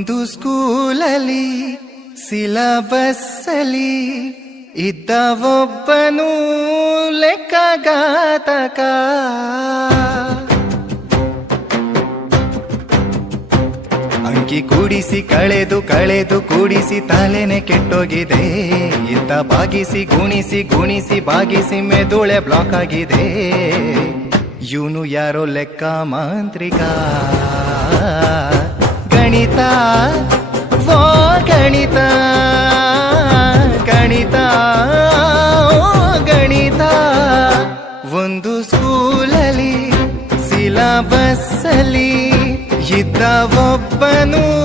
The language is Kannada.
ಒಂದು ಸ್ಕೂಲಲ್ಲಿ ಸಿಲಬಸ್ಸಲ್ಲಿ ಇದ್ದ ಒಬ್ಬನು ಲೆಕ್ಕಗಾತಕ. ಅಂಕಿ ಕೂಡಿಸಿ ಕಳೆದು ಕಳೆದು ಕೂಡಿಸಿ ತಲೆನೆ ಕೆಟ್ಟೋಗಿದೆ. ಇದ್ದ ಬಾಗಿಸಿ ಗುಣಿಸಿ ಗುಣಿಸಿ ಬಾಗಿಸಿ ಮೆದುಳೆ ಬ್ಲಾಕ್ ಆಗಿದೆ. ಇವನು ಯಾರೋ ಲೆಕ್ಕ ಮಾಂತ್ರಿಕ. ಗಣಿತ ಓ ಗಣಿತ ಗಣಿತ ಓ ಗಣಿತ. ಒಂದು ಸ್ಕೂಲಲ್ಲಿ ಸಿಲಬಸ್ಸಲ್ಲಿ ಇದ್ದ ಒಬ್ಬನು